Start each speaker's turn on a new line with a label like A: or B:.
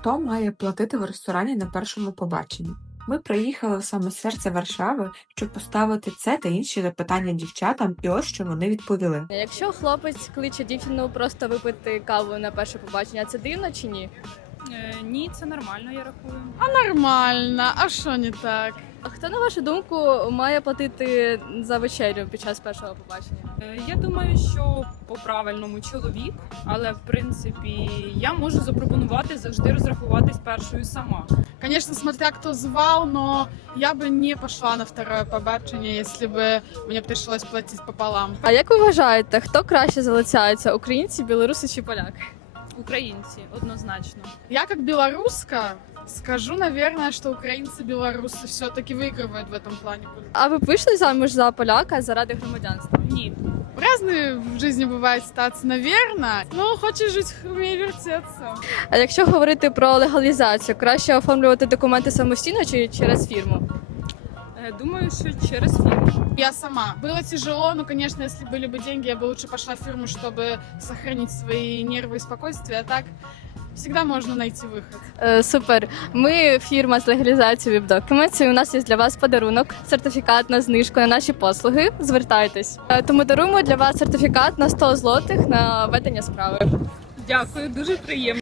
A: Хто має платити в ресторані на першому побаченні? Ми приїхали в саме серце Варшави, щоб поставити це та інші запитання дівчатам, і ось що вони відповіли.
B: Якщо хлопець кличе дівчину просто випити каву на перше побачення, це дивно чи ні?
C: Ні, це нормально, я рахую.
D: Нормально, а що не так?
B: А хто, на вашу думку, має платити за вечерю під час першого побачення?
C: Я думаю, що по-правильному чоловік, але в принципі я можу запропонувати завжди розрахуватись першою сама.
D: Конечно, смотря кто звал, но я бы не пошла на второе побачення, если бы мне пришлось платить пополам.
B: А як ви вважаєте, хто краще залицяється, українці, білоруси чи поляки?
C: Українці однозначно.
D: Я как белоруска скажу, наверное, что украинцы-белорусы все-таки выигрывают в этом плане.
B: А ви б вийшли заміж за поляка заради громадянства?
C: Ні.
D: Разные в жизни бывают ситуации, наверное. Ну, хочешь жить, умей вертеться.
B: А якщо говорити про легалізацію, краще оформлювати документи самостійно чи через фірму?
C: Думаю, що через фірму.
D: Я сама. Было тяжело, но, конечно, если были бы деньги, я бы лучше пошла в фирму, чтобы сохранить свои нервы и спокойствие. А так всегда можно найти выход.
B: Супер. Ми фірма з легалізацією VIP Documents, і у нас є для вас подарунок, сертифікат на знижку на наші послуги. Звертайтесь. Тому даруємо для вас сертифікат на 100 злотих на ведення справи.
C: Дякую, дуже приємно.